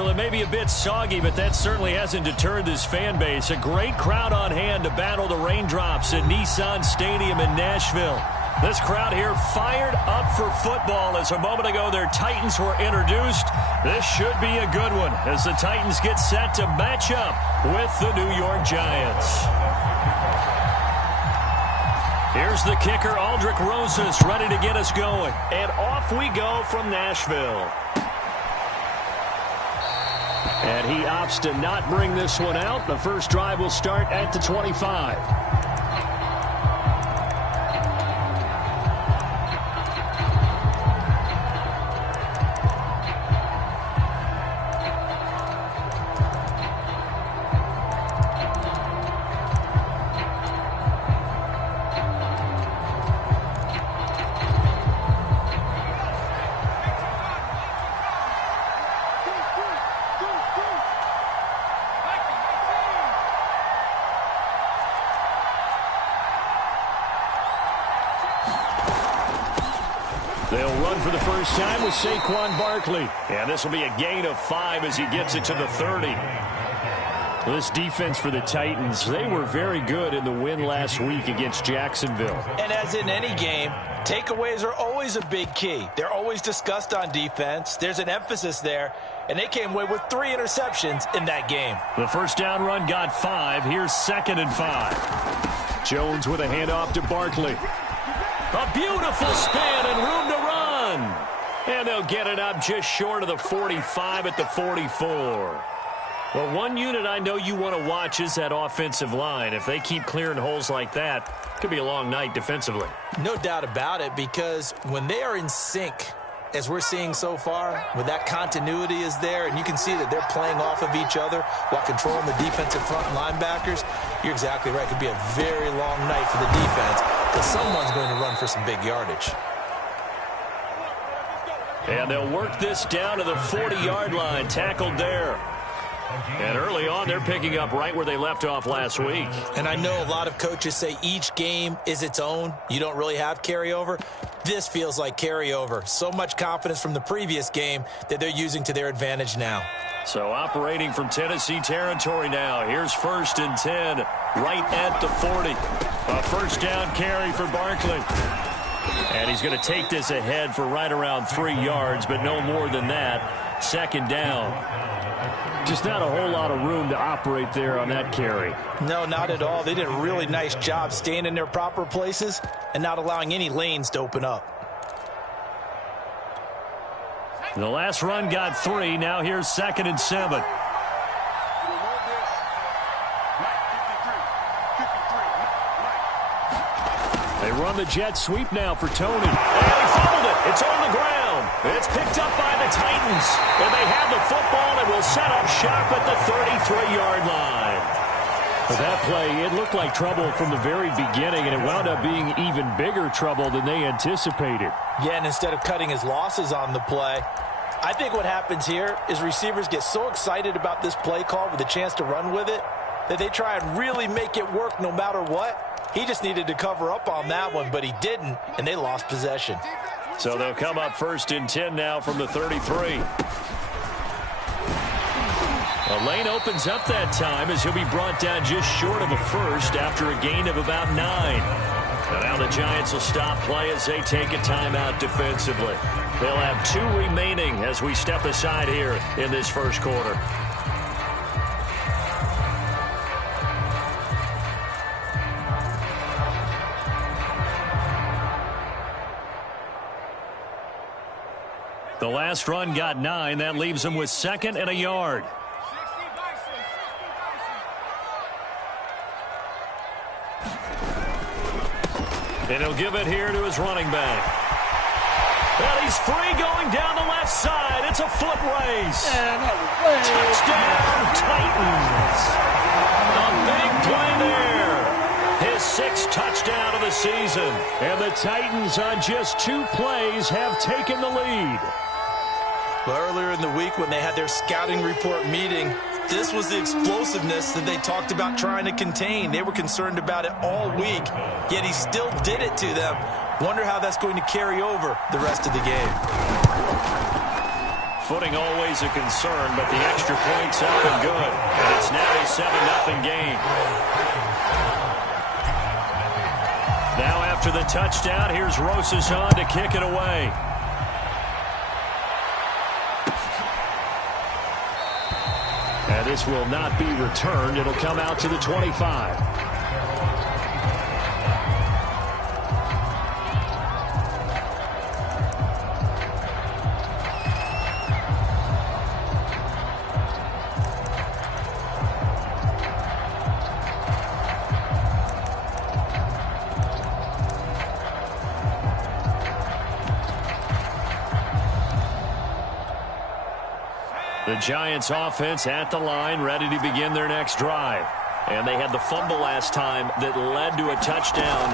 Well, it may be a bit soggy, but that certainly hasn't deterred this fan base. A great crowd on hand to battle the raindrops at Nissan Stadium in Nashville. This crowd here fired up for football as a moment ago their Titans were introduced. This should be a good one as the Titans get set to match up with the New York Giants. Here's the kicker, Aldrick Rosas, ready to get us going. And off we go from Nashville. And he opts to not bring this one out. The first drive will start at the 25. They'll run for the first time with Saquon Barkley. And this will be a gain of 5 as he gets it to the 30. This defense for the Titans, they were very good in the win last week against Jacksonville. And as in any game, takeaways are always a big key. They're always discussed on defense. There's an emphasis there. And they came away with 3 interceptions in that game. The first down run got 5. Here's 2nd and 5. Jones with a handoff to Barkley. A beautiful spin and room to run. And they'll get it up just short of the 45 at the 44. Well, one unit I know you want to watch is that offensive line. If they keep clearing holes like that, it could be a long night defensively. No doubt about it, because when they are in sync, as we're seeing so far, when that continuity is there and you can see that they're playing off of each other while controlling the defensive front linebackers, you're exactly right. It could be a very long night for the defense because someone's going to run for some big yardage. And they'll work this down to the 40-yard line, tackled there. And early on, they're picking up right where they left off last week. And I know a lot of coaches say each game is its own. You don't really have carryover. This feels like carryover. So much confidence from the previous game that they're using to their advantage now. So operating from Tennessee territory now. Here's 1st and 10, right at the 40. A first down carry for Barkley. And he's going to take this ahead for right around 3 yards, but no more than that. 2nd down. Just not a whole lot of room to operate there on that carry. No, not at all. They did a really nice job staying in their proper places and not allowing any lanes to open up. The last run got 3. Now here's 2nd and 7. They run the jet sweep now for Tony. And he fumbled it. It's on the ground. It's picked up by the Titans. And they have the football and will set up shop at the 33-yard line. But that play, it looked like trouble from the very beginning, and it wound up being even bigger trouble than they anticipated. Yeah, and instead of cutting his losses on the play, I think what happens here is receivers get so excited about this play call with a chance to run with it that they try and really make it work no matter what. He just needed to cover up on that one, but he didn't, and they lost possession. So they'll come up 1st and 10 now from the 33. A lane opens up that time as he'll be brought down just short of a first after a gain of about 9. And now the Giants will stop play as they take a timeout defensively. They'll have 2 remaining as we step aside here in this first quarter. The last run got 9. That leaves him with 2nd and a yard. And he'll give it here to his running back. Well, he's free going down the left side. It's a foot race. Touchdown, Titans. A big play there. His 6th touchdown of the season. And the Titans on just 2 plays have taken the lead. Well, earlier in the week when they had their scouting report meeting, this was the explosiveness that they talked about trying to contain. They were concerned about it all week, yet he still did it to them. Wonder how that's going to carry over the rest of the game. Footing always a concern, but the extra point's up and good. And it's now a 7-0 game. Now after the touchdown, here's Rosas on to kick it away. And this will not be returned. It'll come out to the 25. The Giants offense at the line, ready to begin their next drive. And they had the fumble last time that led to a touchdown.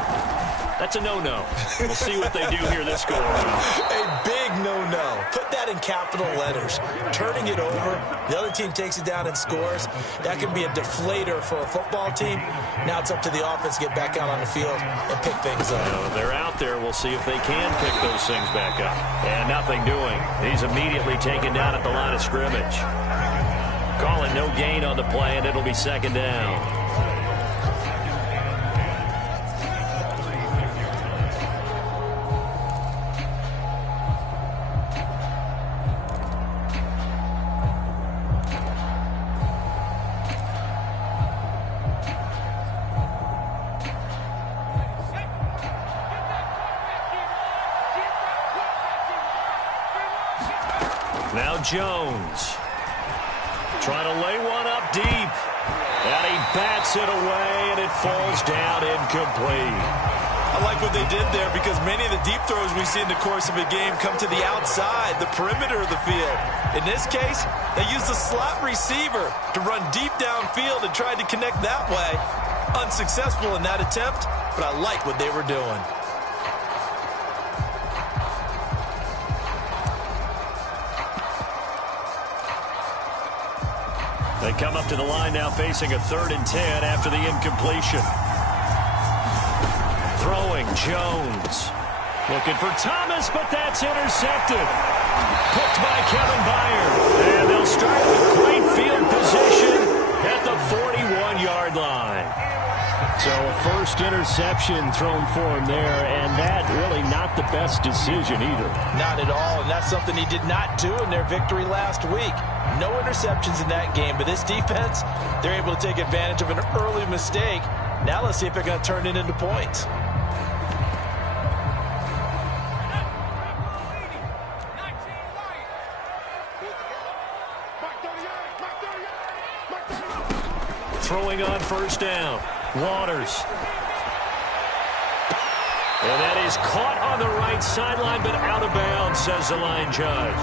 That's a no-no. We'll see what they do here this go-around. A big no-no. Put that in capital letters. Turning it over, the other team takes it down and scores. That can be a deflator for a football team. Now it's up to the offense to get back out on the field and pick things up. They're out there. We'll see if they can pick those things back up. And nothing doing. He's immediately taken down at the line of scrimmage. Calling no gain on the play, and it'll be second down. Now Jones. Trying to lay one up deep. And he bats it away, and it falls down incomplete. I like what they did there because many of the deep throws we see in the course of a game come to the outside, the perimeter of the field. In this case, they used the slot receiver to run deep downfield and tried to connect that way. Unsuccessful in that attempt, but I like what they were doing. They come up to the line now facing a 3rd and 10 after the incompletion. Throwing Jones. Looking for Thomas, but that's intercepted. Picked by Kevin Byard. And they'll start with great field position at the 41-yard line. So a first interception thrown for him there, and that really not the best decision either. Not at all, and that's something he did not do in their victory last week. No interceptions in that game, but this defense, they're able to take advantage of an early mistake. Now let's see if they're going to turn it into points. Throwing on first down. Waters. And that is caught on the right sideline, but out of bounds, says the line judge.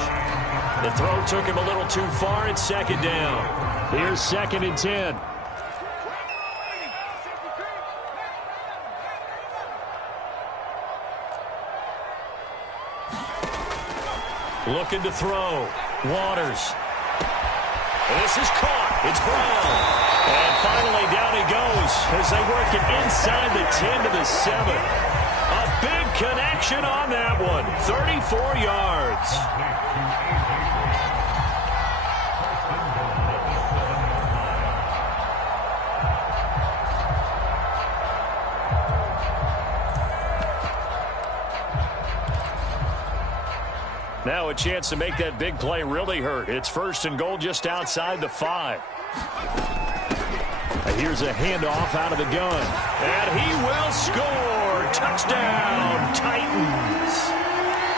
The throw took him a little too far. It's second down. Here's 2nd and 10. Looking to throw. Waters. And this is caught. It's Brown. And finally down he goes as they work it inside the 10 to the 7. A big connection on that one. 34 yards. Now a chance to make that big play really hurt. It's 1st and goal just outside the 5. Here's a handoff out of the gun. And he will score. Touchdown, Titans.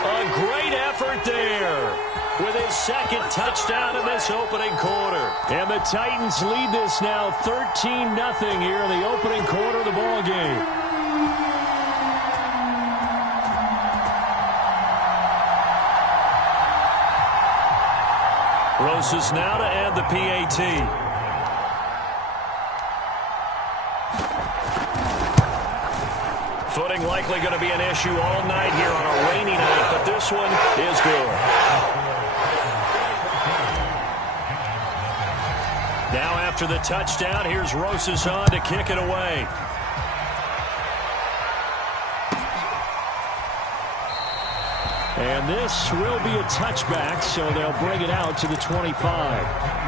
A great effort there with his 2nd touchdown in this opening quarter. And the Titans lead this now 13-0 here in the opening quarter of the ball game. Rosas now to add the PAT. Footing likely going to be an issue all night here on a rainy night, but this one is good. Now after the touchdown, here's Rosas on to kick it away. And this will be a touchback, so they'll bring it out to the 25.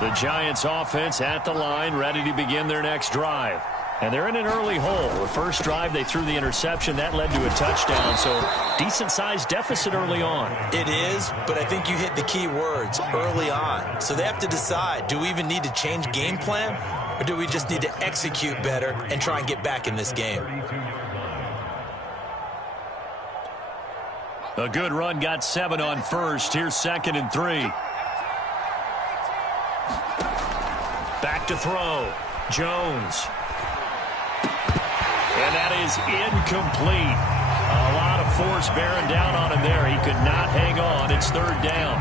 The Giants offense at the line, ready to begin their next drive. And they're in an early hole. The first drive, they threw the interception. That led to a touchdown, so decent-sized deficit early on. It is, but I think you hit the key words, early on. So they have to decide, do we even need to change game plan, or do we just need to execute better and try and get back in this game? A good run got 7 on first. Here's 2nd and 3. Back to throw. Jones. And that is incomplete. A lot of force bearing down on him there. He could not hang on. It's 3rd down.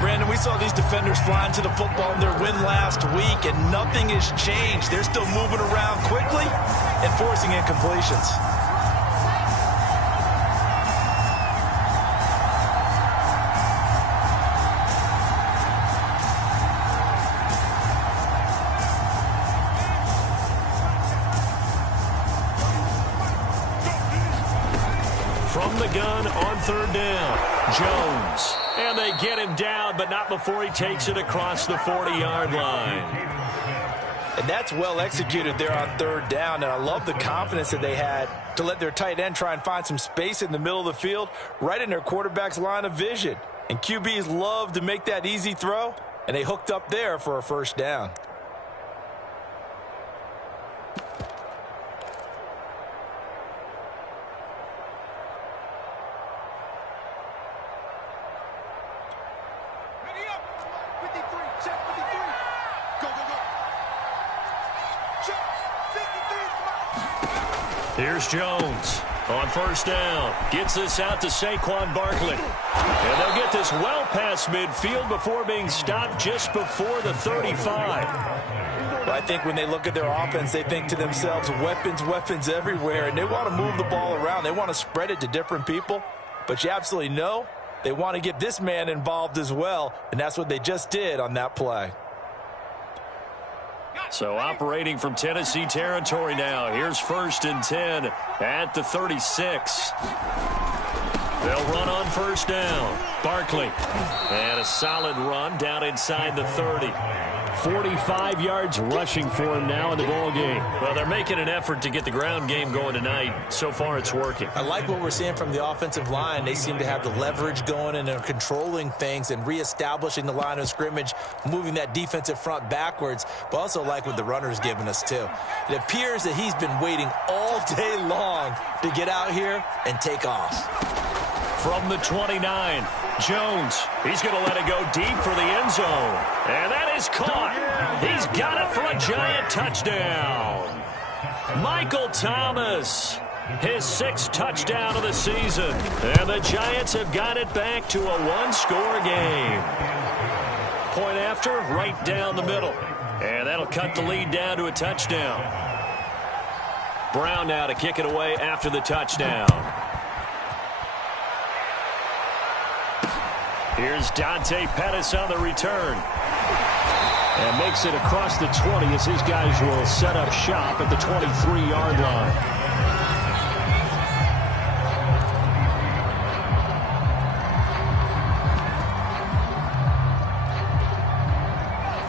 Brandon, we saw these defenders flying to the football in their win last week, and nothing has changed. They're still moving around quickly and forcing incompletions. From the gun on 3rd down, Jones. And they get him down, but not before he takes it across the 40-yard line. And that's well executed there on 3rd down, and I love the confidence that they had to let their tight end try and find some space in the middle of the field, right in their quarterback's line of vision. And QBs love to make that easy throw, and they hooked up there for a 1st down. Here's Jones on 1st down. Gets this out to Saquon Barkley. And they'll get this well past midfield before being stopped just before the 35. But I think when they look at their offense, they think to themselves, weapons, weapons everywhere. And they want to move the ball around. They want to spread it to different people. But you absolutely know they want to get this man involved as well. And that's what they just did on that play. So operating from Tennessee territory now. Here's 1st and 10 at the 36. They'll run on 1st down. Barkley. And a solid run down inside the 30. 45 yards rushing for him now in the ball game. Well, they're making an effort to get the ground game going tonight. So far, it's working. I like what we're seeing from the offensive line. They seem to have the leverage going, and they're controlling things and reestablishing the line of scrimmage, moving that defensive front backwards, but also like what the runner's giving us, too. It appears that he's been waiting all day long to get out here and take off. From the 29, Jones. He's going to let it go deep for the end zone. And that is caught. He's got it for a Giant touchdown. Michael Thomas, his 6th touchdown of the season. And the Giants have got it back to a 1-score game. Point after, right down the middle. And that'll cut the lead down to a touchdown. Brown now to kick it away after the touchdown. Here's Dante Pettis on the return. And makes it across the 20 as his guys will set up shop at the 23-yard line.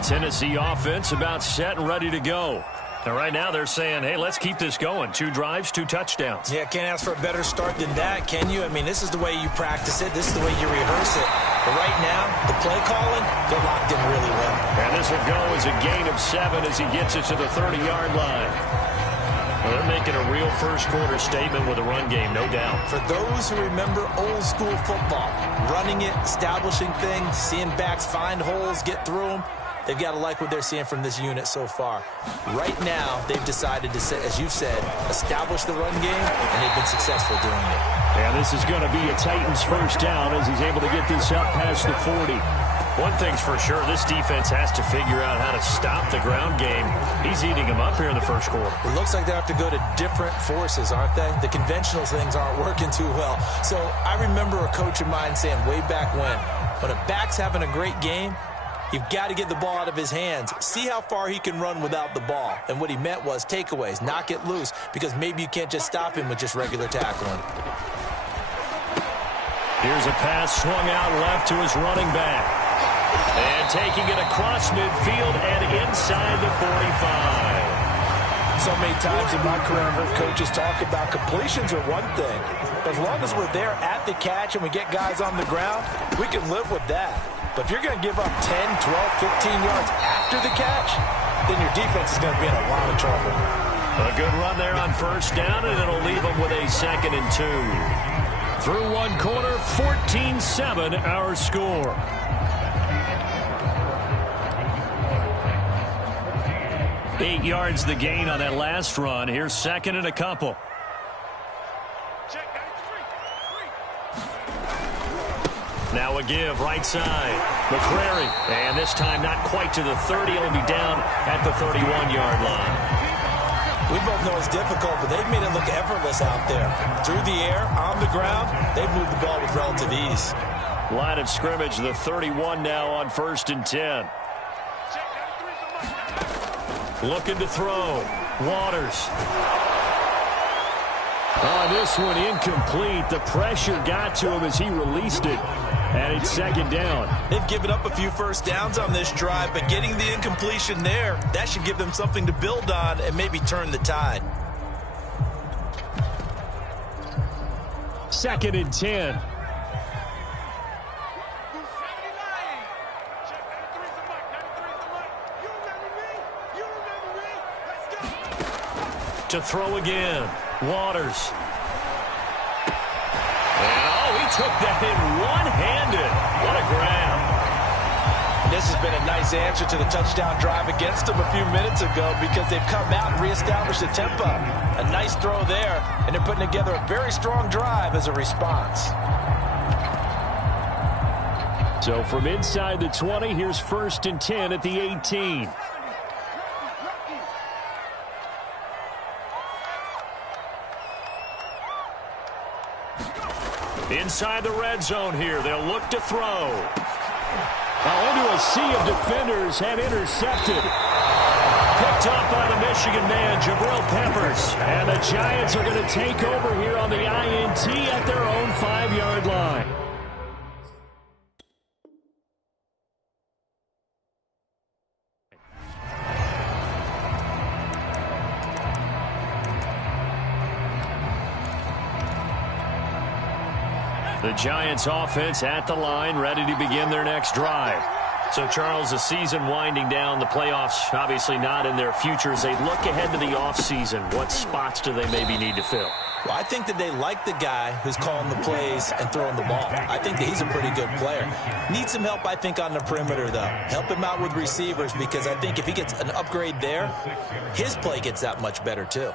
Tennessee offense about set and ready to go. And right now they're saying, hey, let's keep this going. 2 drives, 2 touchdowns. Yeah, can't ask for a better start than that, can you? I mean, this is the way you practice it. This is the way you rehearse it. But right now, the play calling, they're locked in really well. And this will go as a gain of 7 as he gets it to the 30-yard line. Well, they're making a real first-quarter statement with a run game, no doubt. For those who remember old-school football, running it, establishing things, seeing backs find holes, get through them, they've got to like what they're seeing from this unit so far. Right now, they've decided to, as you've said, establish the run game, and they've been successful doing it. And this is going to be a Titans 1st down as he's able to get this up past the 40. One thing's for sure, this defense has to figure out how to stop the ground game. He's eating them up here in the first quarter. It looks like they have to go to different forces, aren't they? The conventional things aren't working too well. So I remember a coach of mine saying way back when a back's having a great game, you've got to get the ball out of his hands. See how far he can run without the ball. And what he meant was takeaways, knock it loose, because maybe you can't just stop him with just regular tackling. Here's a pass swung out left to his running back. And taking it across midfield and inside the 45. So many times in my career, I've heard coaches talk about completions are one thing. As long as we're there at the catch and we get guys on the ground, we can live with that. But if you're going to give up 10, 12, 15 yards after the catch, then your defense is going to be in a lot of trouble. A good run there on first down, and it'll leave them with a 2nd and 2. Through one quarter, 14-7 our score. Eight yards the gain on that last run. Here's 2nd and a couple. Now a give, right side. McCrary, and this time not quite to the 30. He'll be down at the 31-yard line. We both know it's difficult, but they've made it look effortless out there. Through the air, on the ground, they've moved the ball with relative ease. Line of scrimmage, the 31 now on 1st and 10. Looking to throw. Waters. On this one, incomplete. The pressure got to him as he released it. And it's 2nd down. They've given up a few first downs on this drive, but getting the incompletion there, that should give them something to build on and maybe turn the tide. 2nd and 10. To throw again. Waters. And he took that in one-handed. What a grab. This has been a nice answer to the touchdown drive against them a few minutes ago because they've come out and reestablished the tempo. A nice throw there, and they're putting together a very strong drive as a response. So from inside the 20, here's 1st and 10 at the 18. Inside the red zone here. They'll look to throw. Into a sea of defenders and intercepted. Picked up by the Michigan man, Jabril Peppers. And the Giants are going to take over here on the INT at their own 5-yard line. The Giants offense at the line, ready to begin their next drive. So, Charles, the season winding down, the playoffs obviously not in their future. As they look ahead to the offseason, what spots do they maybe need to fill? Well, I think that they like the guy who's calling the plays and throwing the ball. I think that he's a pretty good player. Needs some help, I think, on the perimeter, though. Help him out with receivers because I think if he gets an upgrade there, his play gets that much better, too.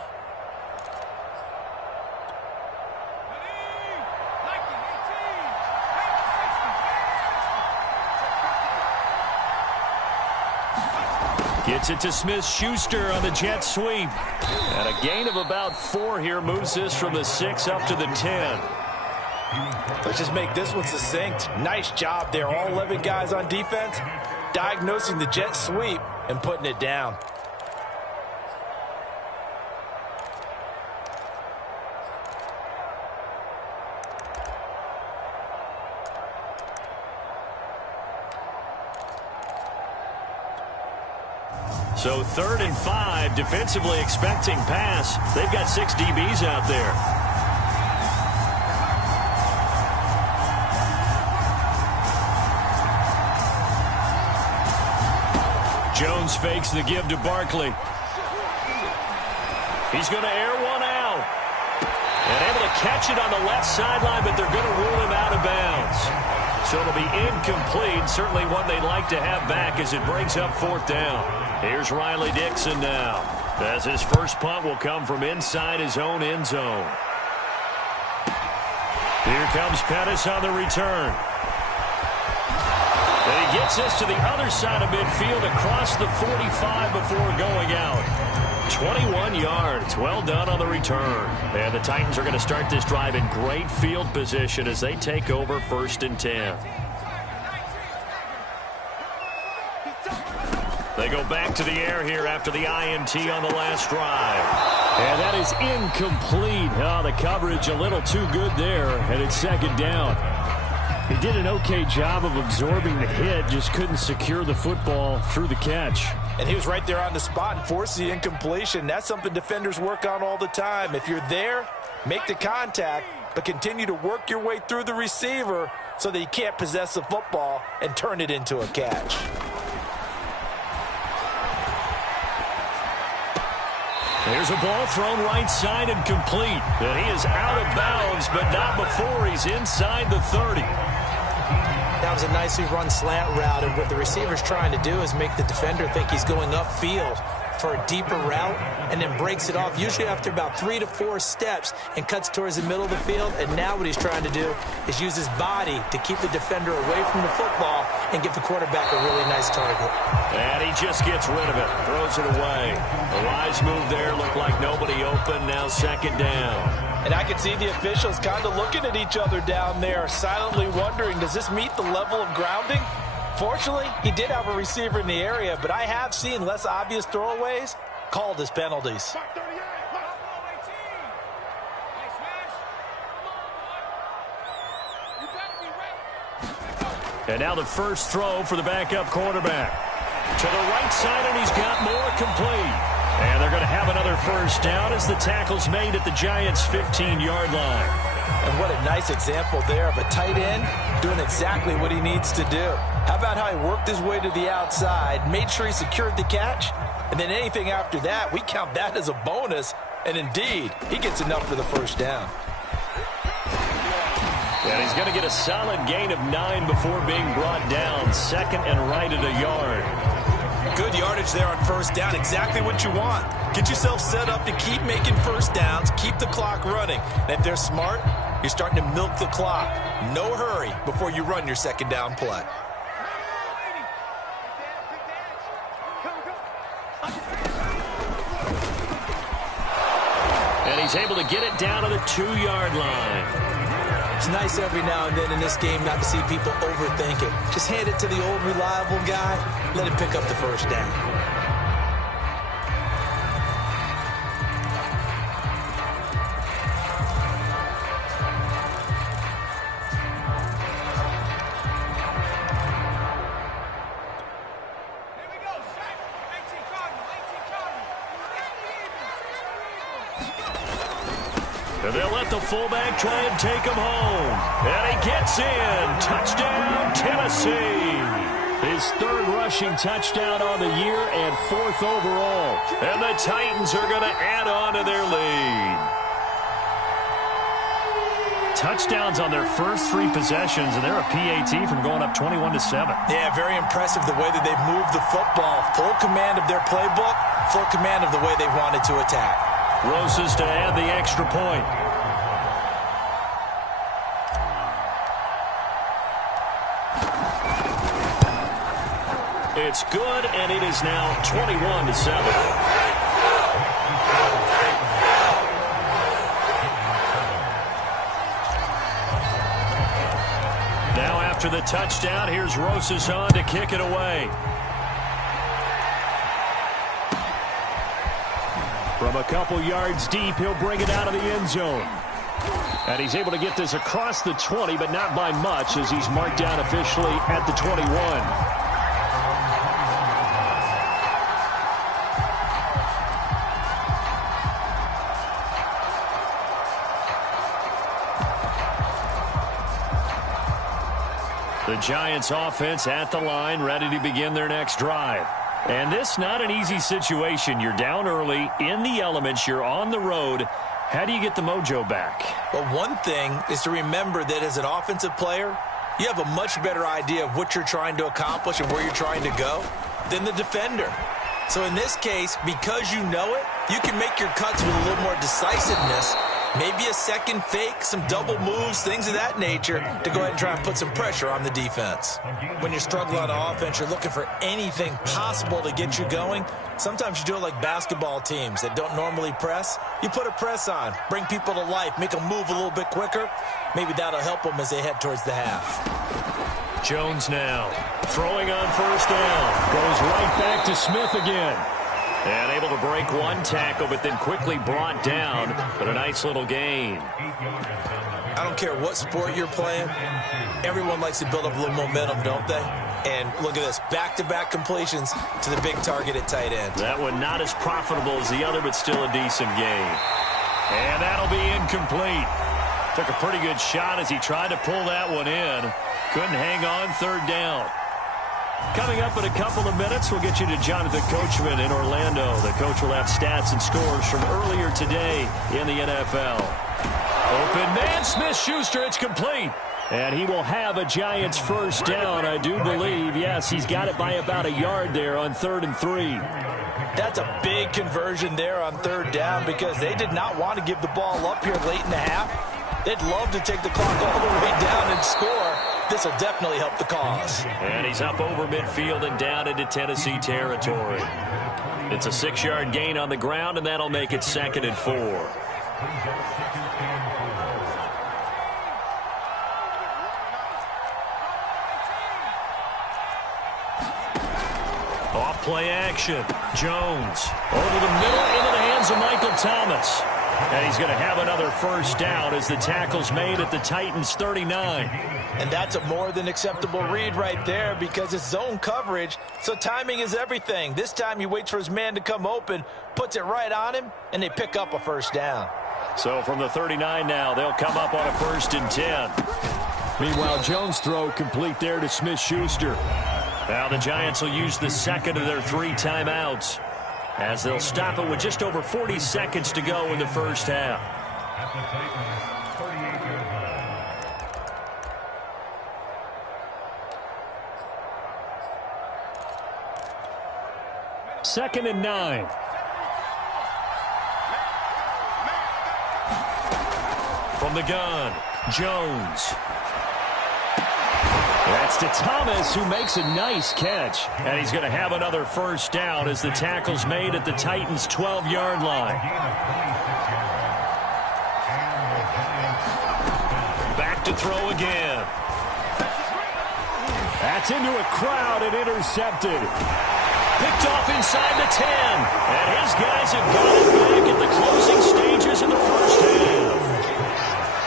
Gets it to Smith-Schuster on the jet sweep. And a gain of about 4 here moves this from the 6 up to the 10. Let's just make this one succinct. Nice job there. All 11 guys on defense diagnosing the jet sweep and putting it down. So 3rd and 5, defensively expecting pass. They've got 6 DBs out there. Jones fakes the give to Barkley. He's going to air one out. And able to catch it on the left sideline, but they're going to rule him out of bounds. So it'll be incomplete. Certainly one they'd like to have back as it brings up 4th down. Here's Riley Dixon now, as his first punt will come from inside his own end zone. Here comes Pettis on the return. They Gets this to the other side of midfield across the 45 before going out. 21 yards. Well done on the return. And the Titans are going to start this drive in great field position as they take over 1st and 10. They go back to the air here after the INT on the last drive. And that is incomplete. Oh, the coverage a little too good there, and it's 2nd down. He did an okay job of absorbing the hit, just couldn't secure the football through the catch. And he was right there on the spot and forced the incompletion. That's something defenders work on all the time. If you're there, make the contact, but continue to work your way through the receiver so that you can't possess the football and turn it into a catch. There's a ball thrown right side and complete. And he is out of bounds, but not before he's inside the 30. That was a nicely run slant route, and what the receiver's trying to do is make the defender think he's going upfield for a deeper route and then breaks it off, usually after about 3 to 4 steps, and cuts towards the middle of the field. And now what he's trying to do is use his body to keep the defender away from the football and give the quarterback a really nice target. And he just gets rid of it, throws it away. A wise move there, looked like nobody open, now 2nd down. And I can see the officials kind of looking at each other down there, silently wondering, does this meet the level of grounding? Fortunately, he did have a receiver in the area, but I have seen less obvious throwaways called as penalties. And now the first throw for the backup quarterback. To the right side, and he's got more complete. And they're going to have another 1st down as the tackle's made at the Giants' 15-yard line. And what a nice example there of a tight end doing exactly what he needs to do. How about how he worked his way to the outside, made sure he secured the catch, and then anything after that, we count that as a bonus. And indeed, he gets enough for the 1st down. And he's going to get a solid gain of 9 before being brought down. 2nd and right at a yard. Good yardage there on 1st down. Exactly what you want. Get yourself set up to keep making 1st downs, keep the clock running. And if they're smart, you're starting to milk the clock. No hurry before you run your 2nd down play. And he's able to get it down to the 2-yard line. It's nice every now and then in this game not to see people overthink it. Just hand it to the old reliable guy. Let him pick up the 1st down. And they'll let the fullback try and take him home. And he gets in. Touchdown, Tennessee. His 3rd rushing touchdown on the year and 4th overall. And the Titans are going to add on to their lead. Touchdowns on their first 3 possessions, and they're a PAT from going up 21-7. Yeah, very impressive the way that they've moved the football. Full command of their playbook, full command of the way they wanted to attack. Roses to add the extra point. It's good, and it is now 21-7. Now after the touchdown, here's Roses on to kick it away. From a couple yards deep, he'll bring it out of the end zone. And he's able to get this across the 20, but not by much, as he's marked down officially at the 21. The Giants offense at the line, ready to begin their next drive. And this not an easy situation. You're down early, in the elements, you're on the road. How do you get the mojo back? Well, one thing is to remember that as an offensive player, you have a much better idea of what you're trying to accomplish and where you're trying to go than the defender. So in this case, because you know it, you can make your cuts with a little more decisiveness Maybe a second fake, some double moves, things of that nature to go ahead and try and put some pressure on the defense. When you're struggling on offense, you're looking for anything possible to get you going. Sometimes you do it like basketball teams that don't normally press. You put a press on, bring people to life, make them move a little bit quicker. Maybe that'll help them as they head towards the half. Jones now throwing on first down. Goes right back to Smith again. And able to break one tackle, but then quickly brought down. But a nice little gain. I don't care what sport you're playing. Everyone likes to build up a little momentum, don't they? And look at this, back-to-back completions to the big target at tight end. That one not as profitable as the other, but still a decent gain. And that'll be incomplete. Took a pretty good shot as he tried to pull that one in. Couldn't hang on, third down. Coming up in a couple of minutes, we'll get you to Jonathan Coachman in Orlando. The coach will have stats and scores from earlier today in the NFL. Open man, Smith-Schuster, it's complete. And he will have a Giants first down, I do believe. Yes, he's got it by about a yard there on 3rd and 3. That's a big conversion there on 3rd down because they did not want to give the ball up here late in the half. They'd love to take the clock all the way down and score. This will definitely help the cause. And he's up over midfield and down into Tennessee territory. It's a 6-yard gain on the ground, and that'll make it 2nd and 4. Off play action. Jones over the middle into the hands of Michael Thomas. And he's going to have another first down as the tackle's made at the Titans' 39. And that's a more than acceptable read right there because it's zone coverage, so timing is everything. This time he waits for his man to come open, puts it right on him, and they pick up a first down. So from the 39 now, they'll come up on a 1st and 10. Meanwhile, Jones' throw complete there to Smith-Schuster. Now the Giants will use the second of their 3 timeouts, as they'll stop it with just over 40 seconds to go in the first half. Second and 9. From the gun, Jones. That's to Thomas, who makes a nice catch. And he's going to have another first down as the tackle's made at the Titans' 12-yard line. Back to throw again. That's into a crowd and intercepted. Picked off inside the 10. And his guys have got it back at the closing stages of the first half.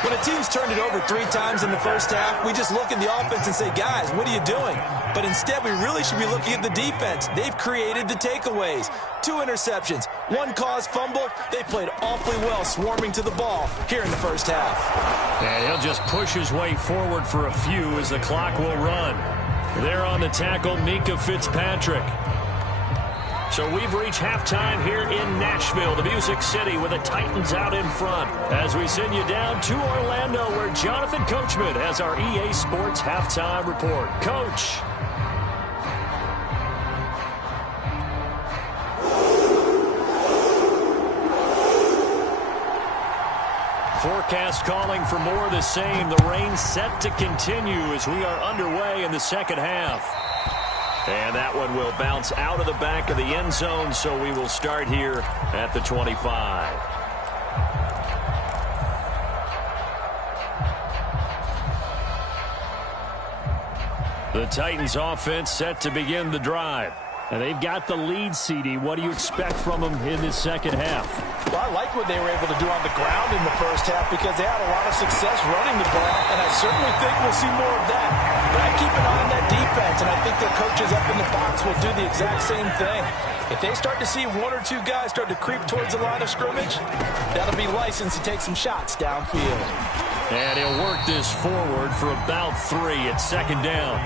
When a team's turned it over 3 times in the first half, we just look at the offense and say, guys, what are you doing? But instead, we really should be looking at the defense. They've created the takeaways. 2 interceptions, 1 caused fumble. They played awfully well swarming to the ball here in the first half. And he'll just push his way forward for a few as the clock will run. There on the tackle, Mika Fitzpatrick. So we've reached halftime here in Nashville, the Music City, with the Titans out in front. As we send you down to Orlando, where Jonathan Coachman has our EA Sports halftime report. Coach. Forecast calling for more of the same. The rain set to continue as we are underway in the second half. And that one will bounce out of the back of the end zone, so we will start here at the 25. The Titans offense set to begin the drive. And they've got the lead, CD. What do you expect from them in this second half? Well, I like what they were able to do on the ground in the first half because they had a lot of success running the ball, and I certainly think we'll see more of that. But I keep an eye on that defense, and I think their coaches up in the box will do the exact same thing. If they start to see 1 or 2 guys start to creep towards the line of scrimmage, that'll be license to take some shots downfield. And he'll work this forward for about 3 at second down.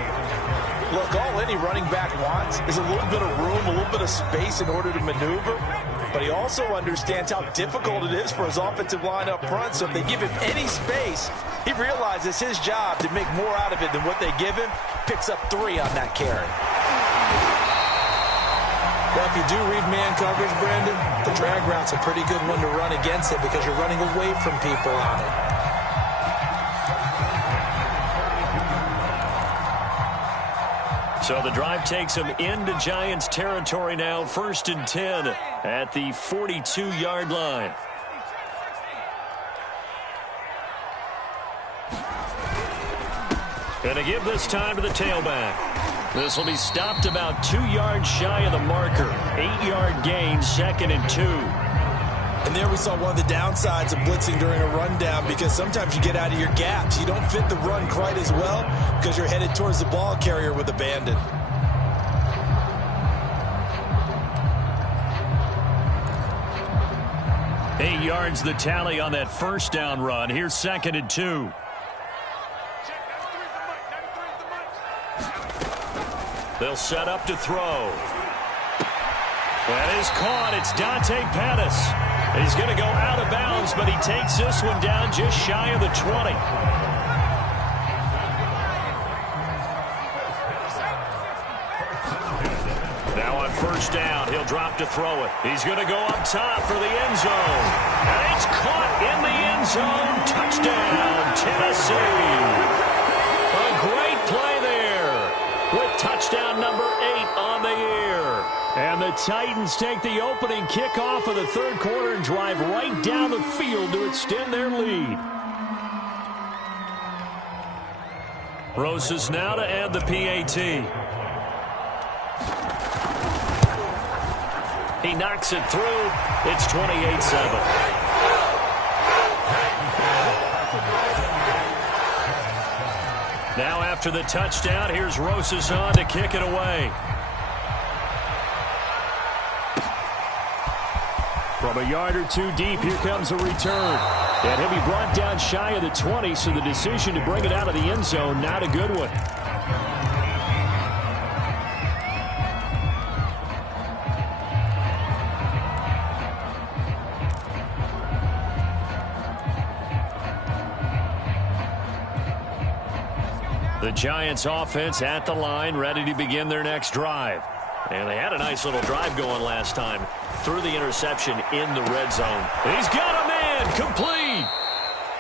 Look, all any running back wants is a little bit of room, a little bit of space in order to maneuver. But he also understands how difficult it is for his offensive line up front. So if they give him any space, he realizes his job to make more out of it than what they give him. Picks up 3 on that carry. Well, if you do read man coverage, Brandon, the drag route's a pretty good one to run against it because you're running away from people on it. So the drive takes them into Giants territory now, 1st and 10 at the 42-yard line. Going to give this time to the tailback. This will be stopped about 2 yards shy of the marker. 8-yard gain, 2nd and 2. And there we saw one of the downsides of blitzing during a rundown because sometimes you get out of your gaps. You don't fit the run quite as well because you're headed towards the ball carrier with abandon. Eight yards the tally on that first down run. Here's 2nd and 2. They'll set up to throw. That is caught. It's Dante Pettis. He's going to go out of bounds, but he takes this one down just shy of the 20. Now on first down, he'll drop to throw it. He's going to go up top for the end zone. And it's caught in the end zone. Touchdown, Tennessee. A great play there with touchdown number 8 on the year. And the Titans take the opening kickoff of the third quarter and drive right down the field to extend their lead. Rosas now to add the PAT. He knocks it through. It's 28-7. Now after the touchdown, here's Rosas on to kick it away. From a yard or two deep, here comes a return. And he'll be brought down shy of the 20, so the decision to bring it out of the end zone, not a good one. The Giants offense at the line, ready to begin their next drive. And they had a nice little drive going last time. Threw the interception in the red zone. He's got a man, complete.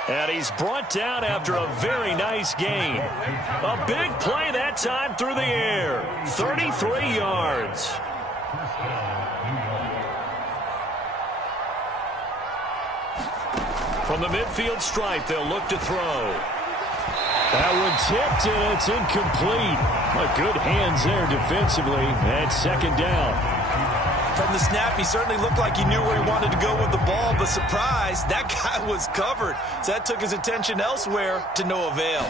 And he's brought down after a very nice gain. A big play that time through the air. 33 yards. From the midfield stripe, they'll look to throw. That one tipped, and it's incomplete. Good hands there defensively. That's 2nd down. From the snap, he certainly looked like he knew where he wanted to go with the ball, but surprise, that guy was covered. So that took his attention elsewhere to no avail.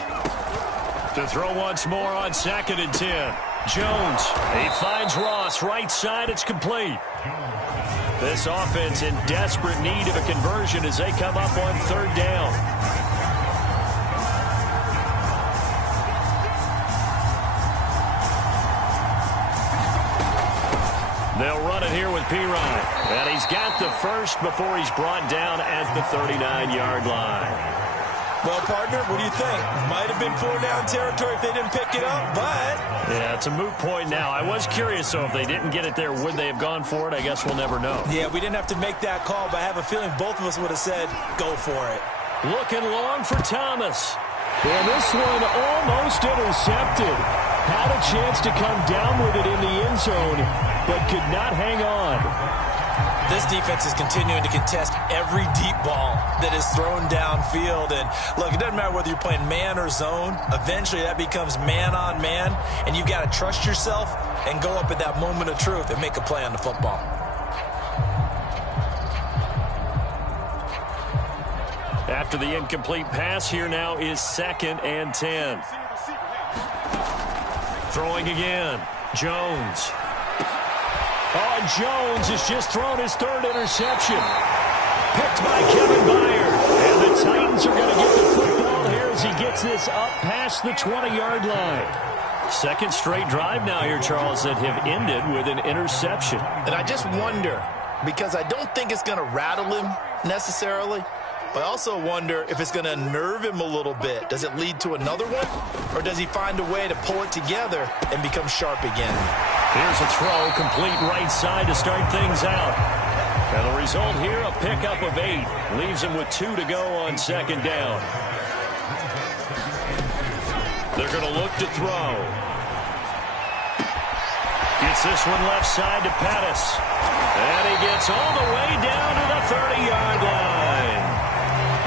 To throw once more on 2nd and 10. Jones, he finds Ross, right side, it's complete. This offense in desperate need of a conversion as they come up on 3rd down. They'll run it here with Pirine. And he's got the first before he's brought down at the 39-yard line. Well, partner, what do you think? Might have been 4-down territory if they didn't pick it up, but... Yeah, it's a moot point now. I was curious, so if they didn't get it there, would they have gone for it? I guess we'll never know. Yeah, we didn't have to make that call, but I have a feeling both of us would have said, go for it. Looking long for Thomas. And this one almost intercepted. Had a chance to come down with it in the end zone, but could not hang on. This defense is continuing to contest every deep ball that is thrown downfield. And, look, it doesn't matter whether you're playing man or zone. Eventually, that becomes man-on-man, and you've got to trust yourself and go up at that moment of truth and make a play on the football. After the incomplete pass, here now is 2nd and 10. Throwing again. Jones. Oh, and Jones has just thrown his 3rd interception. Picked by Kevin Byard. And the Titans are going to get the football here as he gets this up past the 20-yard line. 2nd straight drive now here, Charles, that have ended with an interception. And I just wonder, because I don't think it's going to rattle him necessarily, but I also wonder if it's going to nerve him a little bit. Does it lead to another one? Or does he find a way to pull it together and become sharp again? Here's a throw, complete right side to start things out. And the result here, a pickup of 8. Leaves him with 2 to go on second down. They're going to look to throw. Gets this one left side to Pettis. And he gets all the way down to the 30-yard line.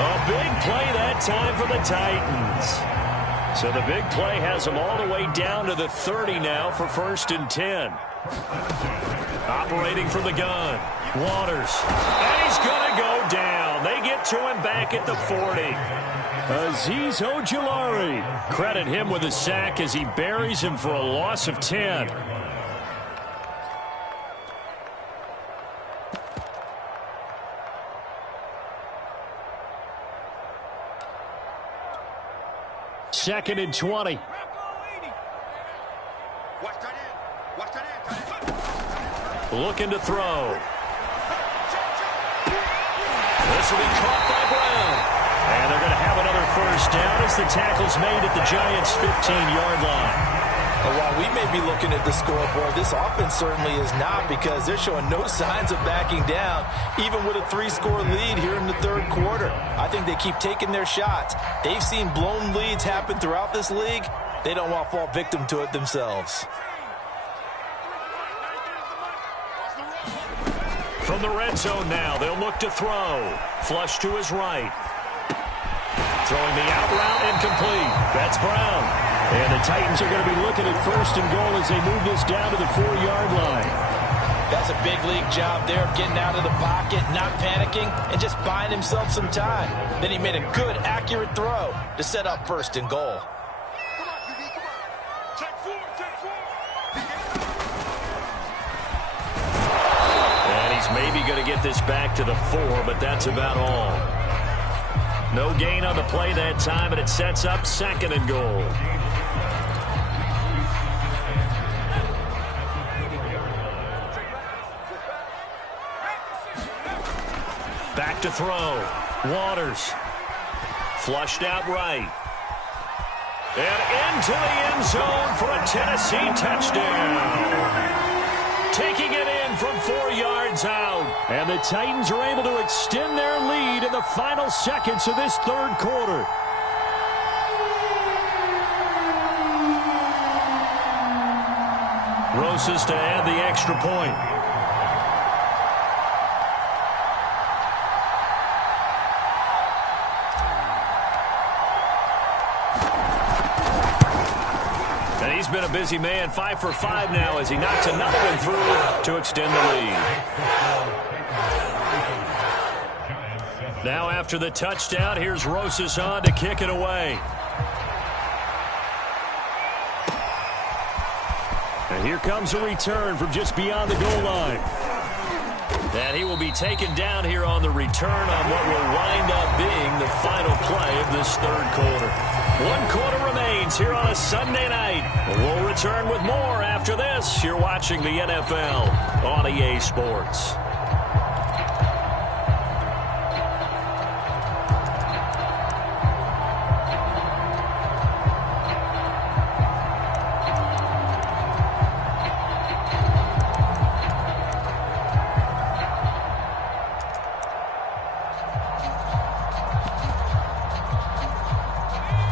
A big play that time for the Titans. So the big play has them all the way down to the 30 now for 1st and 10. Operating from the gun, Waters. And he's going to go down. They get to him back at the 40. Azeez Ojulari. Credit him with a sack as he buries him for a loss of 10. Second and 20. Looking to throw. This will be caught by Brown. And they're going to have another first down as the tackle's made at the Giants' 15-yard line. But while we may be looking at the scoreboard, this offense certainly is not, because they're showing no signs of backing down, even with a 3-score lead here in the third quarter. I think they keep taking their shots. They've seen blown leads happen throughout this league. They don't want to fall victim to it themselves. From the red zone now, they'll look to throw. Flush to his right. Throwing the out route incomplete. That's Brown. And the Titans are going to be looking at 1st and goal as they move this down to the 4-yard line. That's a big league job there of getting out of the pocket, not panicking, and just buying himself some time. Then he made a good, accurate throw to set up 1st and goal. Maybe going to get this back to the 4, but that's about all. No gain on the play that time, and it sets up 2nd and goal. Back to throw. Waters. Flushed out right. And into the end zone for a Tennessee touchdown. Taking it in from 4 yards out. And the Titans are able to extend their lead in the final seconds of this third quarter. Rosas to add the extra point. And he's been a busy man, 5 for 5 now as he knocks another one through to extend the lead. Now after the touchdown, here's Rosas on to kick it away. And here comes a return from just beyond the goal line. And he will be taken down here on the return on what will wind up being the final play of this third quarter. 1 quarter remains here on a Sunday night. We'll return with more after this. You're watching the NFL on EA Sports.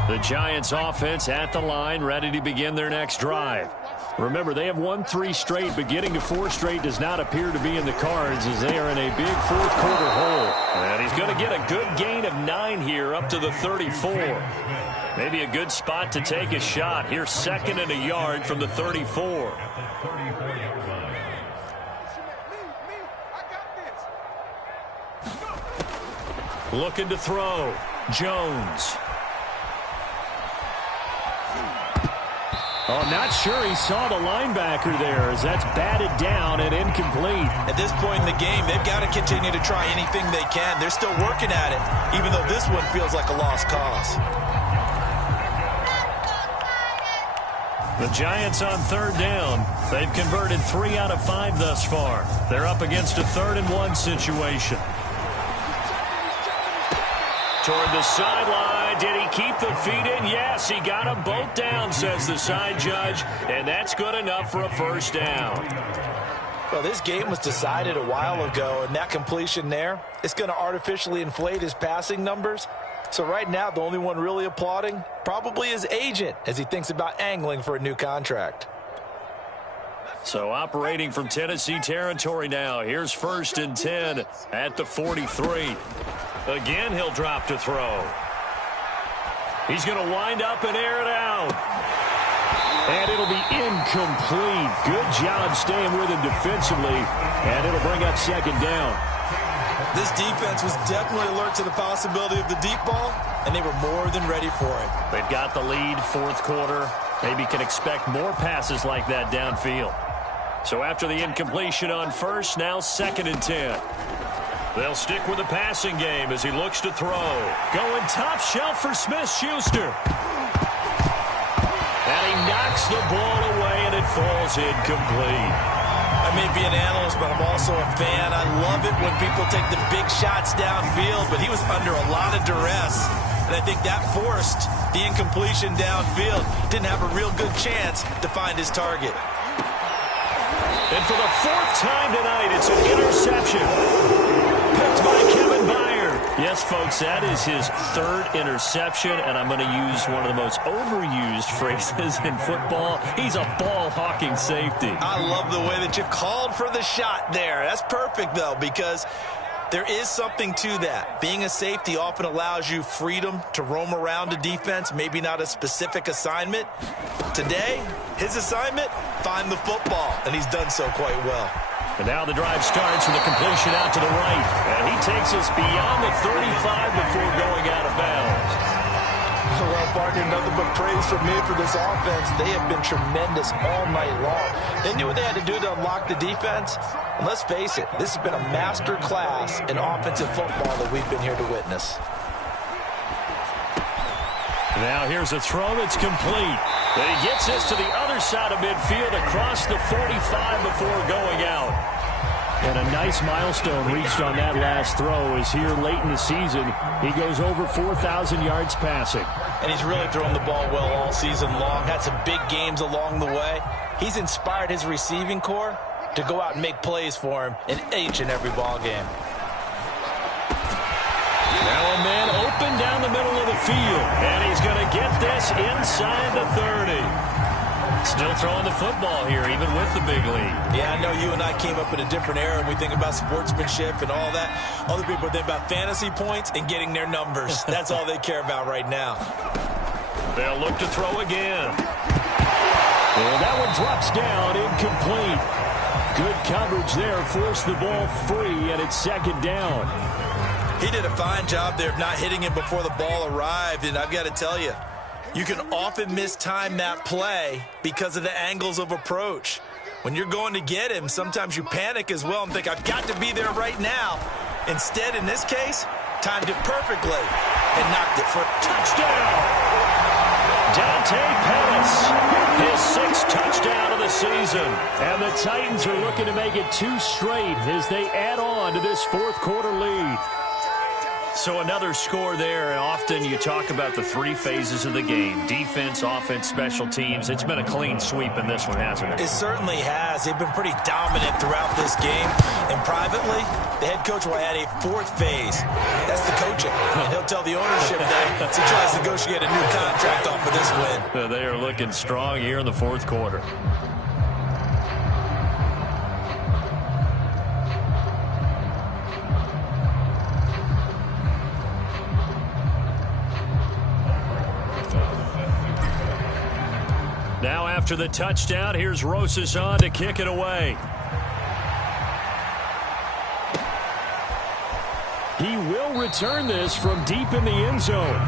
The Giants offense at the line, ready to begin their next drive. Remember, they have won 3 straight, but getting to 4 straight does not appear to be in the cards as they are in a big fourth quarter hole. And he's going to get a good gain of 9 here up to the 34. Maybe a good spot to take a shot. Here's 2nd and a yard from the 34. Looking to throw. Jones. Oh, not sure he saw the linebacker there as that's batted down and incomplete. At this point in the game, they've got to continue to try anything they can. They're still working at it, even though this one feels like a lost cause. The Giants on 3rd down. They've converted 3 out of 5 thus far. They're up against a 3rd and 1 situation. Toward the sideline, did he keep the feet in? Yes, he got them both down, says the side judge, and that's good enough for a first down. Well, this game was decided a while ago, and that completion there, it's going to artificially inflate his passing numbers. So right now, the only one really applauding probably his agent as he thinks about angling for a new contract. So operating from Tennessee territory now. Here's 1st and 10 at the 43. Again, he'll drop to throw. He's going to wind up and air it out. And it'll be incomplete. Good job staying with him defensively. And it'll bring up 2nd down. This defense was definitely alert to the possibility of the deep ball, and they were more than ready for it. They've got the lead, 4th quarter. Maybe can expect more passes like that downfield. So after the incompletion on 1st, now 2nd and 10. They'll stick with the passing game as he looks to throw. Going top shelf for Smith-Schuster. And he knocks the ball away, and it falls incomplete. I may be an analyst, but I'm also a fan. I love it when people take the big shots downfield, but he was under a lot of duress. And I think that forced the incompletion downfield. Didn't have a real good chance to find his target. And for the 4th time tonight, it's an interception. Picked by Kevin Byard. Yes, folks, that is his 3rd interception, and I'm going to use one of the most overused phrases in football. He's a ball-hawking safety. I love the way that you called for the shot there. That's perfect, though, because there is something to that. Being a safety often allows you freedom to roam around a defense, maybe not a specific assignment. Today, his assignment, find the football, and he's done so quite well. And now the drive starts with a completion out to the right. And he takes us beyond the 35 before going out of bounds. Well, partner, nothing but praise from me for this offense. They have been tremendous all night long. They knew what they had to do to unlock the defense. And let's face it, this has been a master class in offensive football that we've been here to witness. Now here's a throw that's complete. But he gets this to the other side of midfield across the 45 before going out. And a nice milestone reached on that last throw is here late in the season. He goes over 4,000 yards passing. And he's really thrown the ball well all season long. Had some big games along the way. He's inspired his receiving corps to go out and make plays for him in each and every ball game. Now a man open down the middle of the field. And he's going to get this inside the 30. Still throwing the football here, even with the big lead. Yeah, I know you and I came up in a different era, and we think about sportsmanship and all that. Other people think about fantasy points and getting their numbers. That's all they care about right now. They'll look to throw again. And that one drops down, incomplete. Good coverage there, forced the ball free, and it's 2nd down. He did a fine job there of not hitting him before the ball arrived, and I've got to tell you, you can often mistime that play because of the angles of approach. When you're going to get him, sometimes you panic as well and think, I've got to be there right now. Instead, in this case, timed it perfectly and knocked it for a touchdown. Dante Pettis, his 6th touchdown of the season. And the Titans are looking to make it 2 straight as they add on to this 4th quarter lead. So another score there, and often you talk about the 3 phases of the game. Defense, offense, special teams. It's been a clean sweep in this one, hasn't it? It certainly has. They've been pretty dominant throughout this game. And privately, the head coach will add a 4th phase. That's the coaching. And he'll tell the ownership that as he tries to negotiate a new contract off of this win. They are looking strong here in the 4th quarter. Now after the touchdown, here's Rosas on to kick it away. He will return this from deep in the end zone.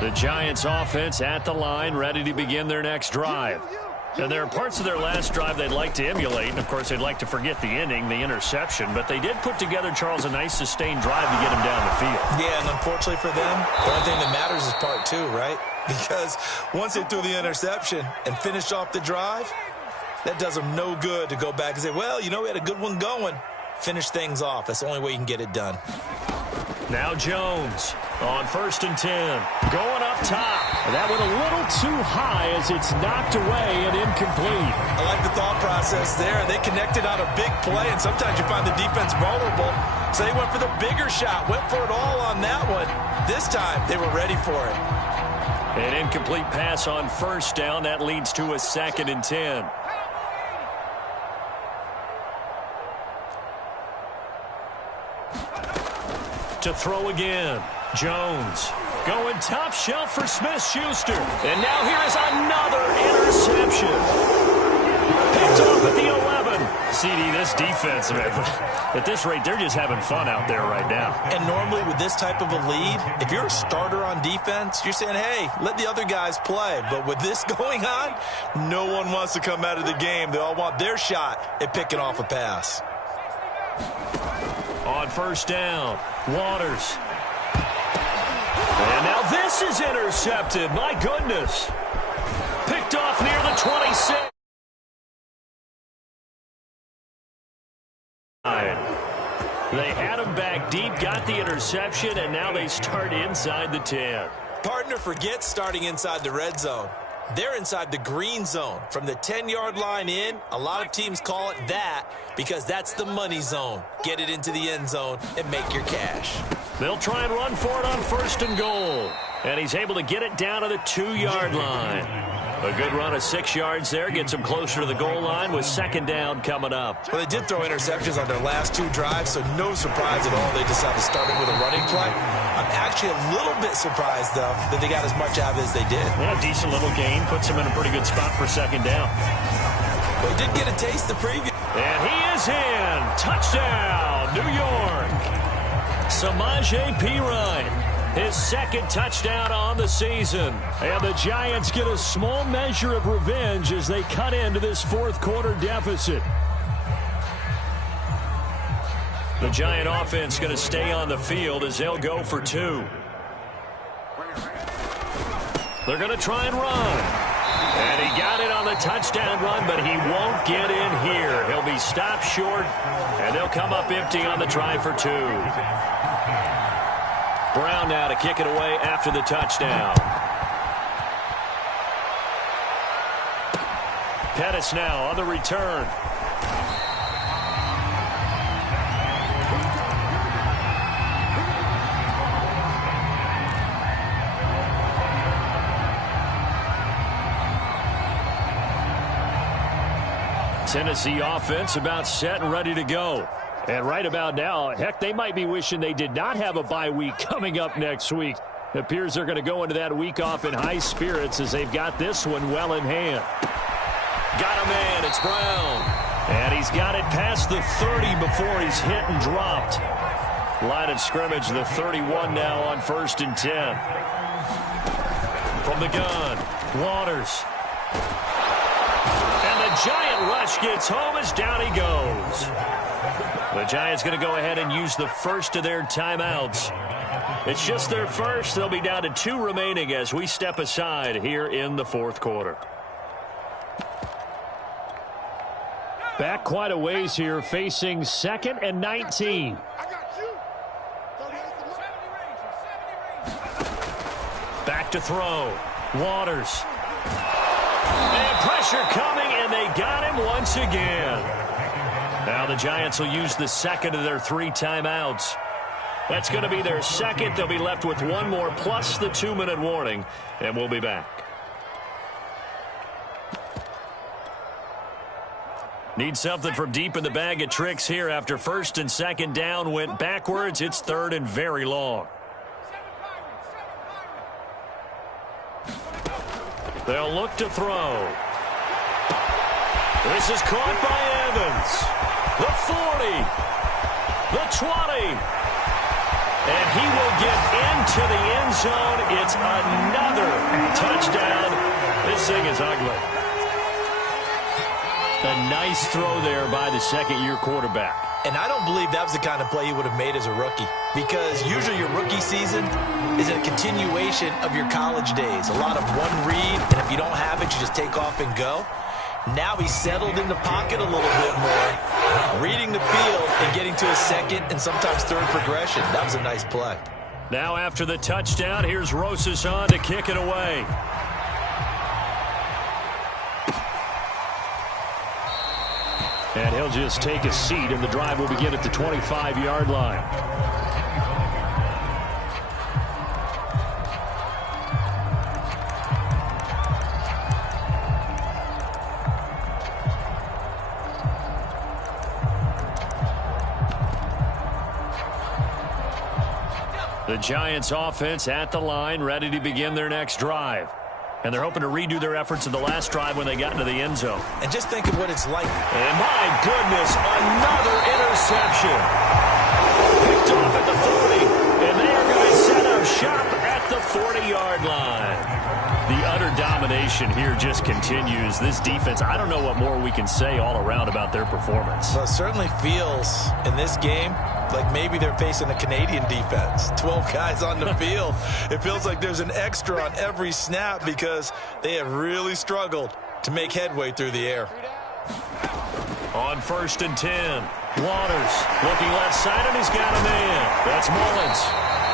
The Giants offense at the line, ready to begin their next drive. And there are parts of their last drive they'd like to emulate. And, of course, they'd like to forget the inning, the interception. But they did put together, Charles, a nice sustained drive to get him down the field. Yeah, and unfortunately for them, the only thing that matters is part two, right? Because once they threw the interception and finished off the drive, that does them no good to go back and say, well, you know, we had a good one going. Finish things off. That's the only way you can get it done. Now Jones on 1st and 10. Going up top. That went a little too high as it's knocked away and incomplete. I like the thought process there. They connected on a big play, and sometimes you find the defense vulnerable. So they went for the bigger shot, went for it all on that one. This time, they were ready for it. An incomplete pass on 1st down. That leads to a 2nd and 10. To throw again. Jones going top shelf for Smith-Schuster. And now here is another interception. Picked off at the 11. CD, this defense, at this rate, they're just having fun out there right now. And normally with this type of a lead, if you're a starter on defense, you're saying, hey, let the other guys play. But with this going on, no one wants to come out of the game. They all want their shot at picking off a pass. On 1st down, Waters. And now this is intercepted. My goodness. Picked off near the 26. They had him back deep, got the interception, and now they start inside the 10. Partner forgets starting inside the red zone. They're inside the green zone. From the 10-yard line in, a lot of teams call it that because that's the money zone. Get it into the end zone and make your cash. They'll try and run for it on 1st and goal. And he's able to get it down to the 2-yard line. A good run of 6 yards there. Gets them closer to the goal line with 2nd down coming up. Well, they did throw interceptions on their last 2 drives, so no surprise at all they decided to start it with a running play. I'm actually a little bit surprised, though, that they got as much out of it as they did. Yeah, decent little gain. Puts them in a pretty good spot for 2nd down. Well, he did get a taste the preview. And he is in. Touchdown, New York. Samaje Perine. His 2nd touchdown on the season. And the Giants get a small measure of revenge as they cut into this 4th quarter deficit. The Giant offense going to stay on the field as they'll go for 2. They're going to try and run. And he got it on the touchdown run, but he won't get in here. He'll be stopped short, and they'll come up empty on the try for 2. Brown now to kick it away after the touchdown. Pettis now on the return. Tennessee offense about set and ready to go. And right about now, heck, they might be wishing they did not have a bye week coming up next week. It appears they're going to go into that week off in high spirits as they've got this one well in hand. Got a man, it's Brown. And he's got it past the 30 before he's hit and dropped. Line of scrimmage, the 31 now on 1st and 10. From the gun, Waters. And the Giant rush gets home as down he goes. The Giants going to go ahead and use the first of their timeouts. It's just their first. They'll be down to 2 remaining as we step aside here in the 4th quarter. Back quite a ways here, facing 2nd and 19. Back to throw. Waters. And pressure coming, and they got him once again. Now the Giants will use the 2nd of their 3 timeouts. That's going to be their 2nd. They'll be left with 1 more plus the 2-minute warning, and we'll be back. Need something from deep in the bag of tricks here after 1st and 2nd down went backwards. It's 3rd and very long. They'll look to throw. This is caught by Evans. The 40. The 20. And he will get into the end zone. It's another touchdown. This thing is ugly. A nice throw there by the second-year quarterback. And I don't believe that was the kind of play he would have made as a rookie, because usually your rookie season is a continuation of your college days. A lot of one read, and if you don't have it, you just take off and go. Now he's settled in the pocket a little bit more, reading the field and getting to a second and sometimes third progression. That was a nice play. Now after the touchdown, here's Rosas on to kick it away. And he'll just take a seat, and the drive will begin at the 25-yard line. The Giants offense at the line, ready to begin their next drive. And they're hoping to redo their efforts in the last drive when they got into the end zone. And just think of what it's like. And my goodness, another interception. Picked off at the 40. And they are going to set up shop at the 40-yard line. The utter domination here just continues. This defense, I don't know what more we can say all around about their performance. Well, it certainly feels in this game like maybe they're facing a Canadian defense. 12 guys on the field. It feels like there's an extra on every snap because they have really struggled to make headway through the air. On 1st and 10, Waters looking left side, and he's got a man. That's Mullins.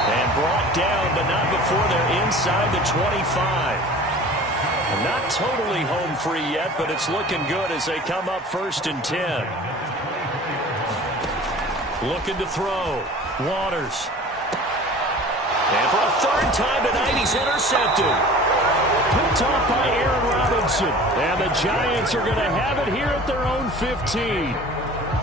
And brought down, but not before they're inside the 25. Not totally home free yet, but it's looking good as they come up 1st and 10. Looking to throw. Waters. And for a third time tonight, he's intercepted. Picked off by Aaron Robinson. And the Giants are going to have it here at their own 15.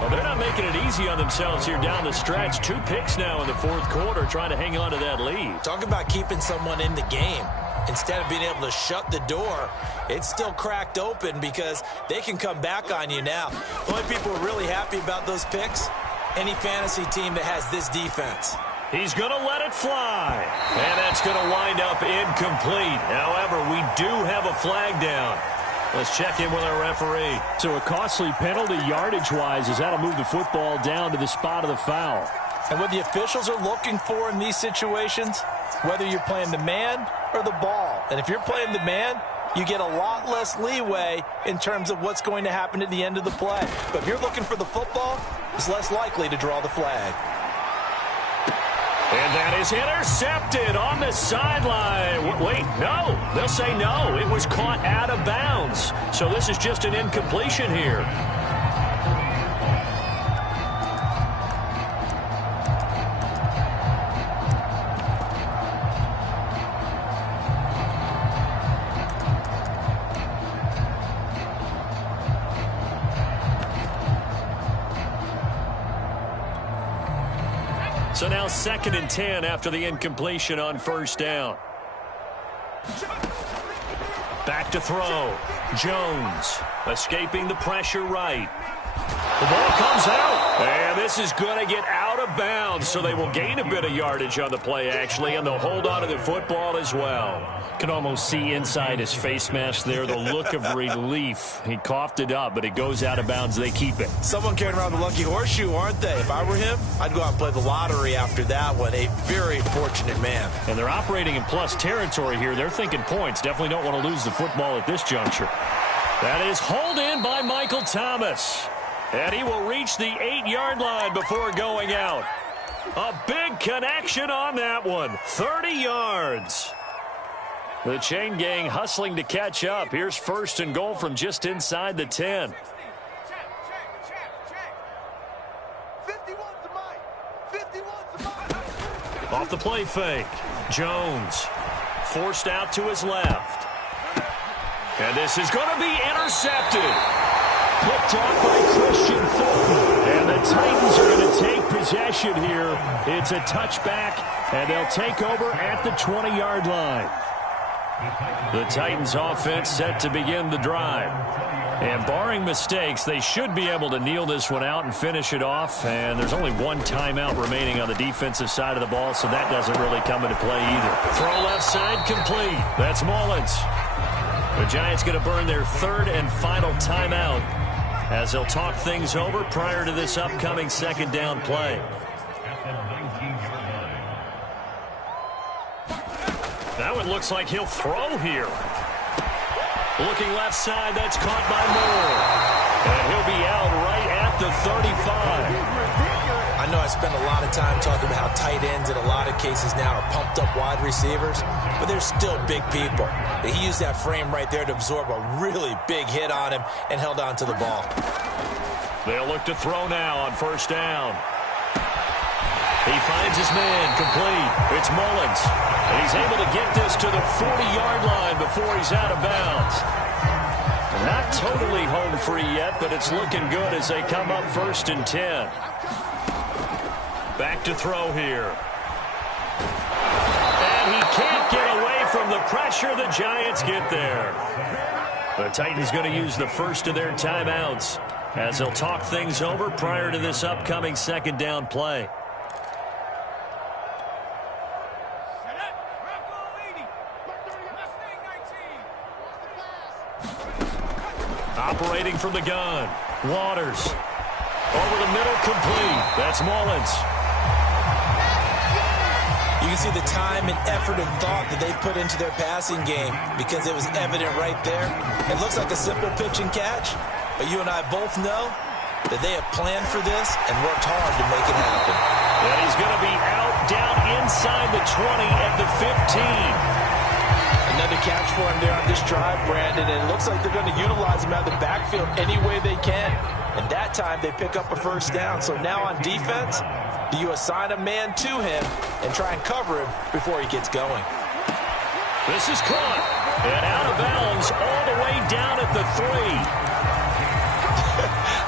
Well, they're not making it easy on themselves here down the stretch. 2 picks now in the 4th quarter, trying to hang on to that lead. Talk about keeping someone in the game. Instead of being able to shut the door, it's still cracked open because they can come back on you now. The only people who are really happy about those picks, any fantasy team that has this defense. He's going to let it fly. And that's going to wind up incomplete. However, we do have a flag down. Let's check in with our referee. So a costly penalty yardage-wise as that'll move the football down to the spot of the foul. And what the officials are looking for in these situations, whether you're playing the man or the ball. And if you're playing the man, you get a lot less leeway in terms of what's going to happen at the end of the play. But if you're looking for the football, it's less likely to draw the flag. And that is intercepted on the sideline. Wait, no. They'll say no. It was caught out of bounds. So this is just an incompletion here. So now 2nd and 10 after the incompletion on 1st down. Back to throw. Jones escaping the pressure right. The ball comes out. And this is going to get out of bounds, so they will gain a bit of yardage on the play, actually, and they'll hold on to the football as well. Can almost see inside his face mask there the look of relief. He coughed it up, but it goes out of bounds. They keep it. Someone carrying around the lucky horseshoe, aren't they? If I were him, I'd go out and play the lottery after that one. A very fortunate man. And they're operating in plus territory here. They're thinking points. Definitely don't want to lose the football at this juncture. That is hauled in by Michael Thomas. And he will reach the 8-yard line before going out. A big connection on that one. 30 yards. The chain gang hustling to catch up. Here's 1st and goal from just inside the 10. Off the play fake. Jones forced out to his left. And this is going to be intercepted. Picked off by Christian Fulton. And the Titans are going to take possession here. It's a touchback, and they'll take over at the 20-yard line. The Titans offense set to begin the drive. And barring mistakes, they should be able to kneel this one out and finish it off. And there's only one timeout remaining on the defensive side of the ball, so that doesn't really come into play either. Throw left side complete. That's Mullins. The Giants going to burn their 3rd and final timeout as they'll talk things over prior to this upcoming second down play. That one looks like he'll throw here. Looking left side, that's caught by Moore. And he'll be out right at the 35. I know I spend a lot of time talking about how tight ends in a lot of cases now are pumped up wide receivers, but they're still big people. He used that frame right there to absorb a really big hit on him and held on to the ball. They'll look to throw now on first down. He finds his man complete. It's Mullins. And he's able to get this to the 40-yard line before he's out of bounds. Not totally home free yet, but it's looking good as they come up 1st and 10. Back to throw here. And he can't get away from the pressure. The Giants get there. The Titans going to use the first of their timeouts as they'll talk things over prior to this upcoming second down play. Operating from the gun. Waters. Over the middle, complete. That's Mullins. You can see the time and effort and thought that they've put into their passing game because it was evident right there. It looks like a simple pitch and catch, but you and I both know that they have planned for this and worked hard to make it happen. And he's going to be out down inside the 20 at the 15. Another catch for him there on this drive, Brandon, and it looks like they're going to utilize him out of the backfield any way they can. And that time they pick up a first down. So now on defense, do you assign a man to him and try and cover him before he gets going? This is caught and out of bounds all the way down at the 3.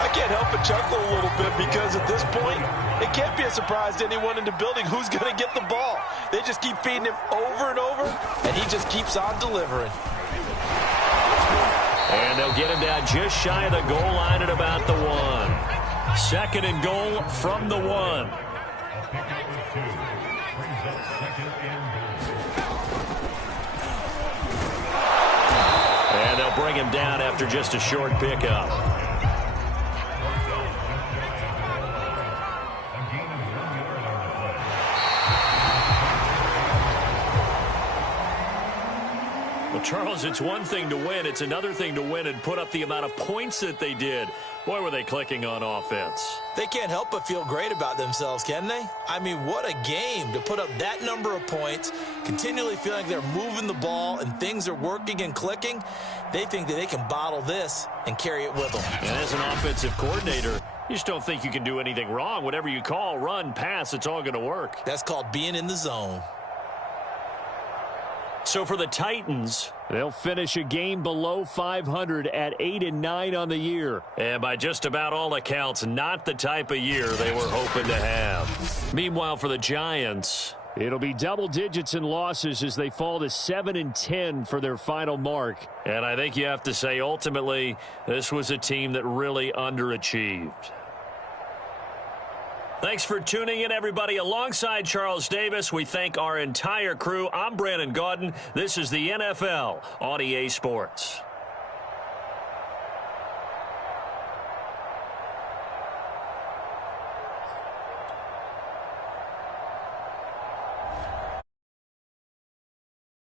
I can't help but chuckle a little bit because at this point, it can't be a surprise to anyone in the building who's going to get the ball. They just keep feeding him over and over, and he just keeps on delivering. And they'll get him down just shy of the goal line at about the 1. 2nd and goal from the 1. And they'll bring him down after just a short pickup. Charles, it's one thing to win. It's another thing to win and put up the amount of points that they did. Boy, were they clicking on offense. They can't help but feel great about themselves, can they? I mean, what a game to put up that number of points, continually feeling they're moving the ball and things are working and clicking. They think that they can bottle this and carry it with them. And as an offensive coordinator, you just don't think you can do anything wrong. Whatever you call, run, pass, it's all going to work. That's called being in the zone. So for the Titans, they'll finish a game below 500 at 8-9 on the year. And by just about all accounts, not the type of year they were hoping to have. Meanwhile, for the Giants, it'll be double digits in losses as they fall to 7-10 for their final mark. And I think you have to say, ultimately, this was a team that really underachieved. Thanks for tuning in, everybody. Alongside Charles Davis, we thank our entire crew. I'm Brandon Gaudin. This is the NFL on EA Sports.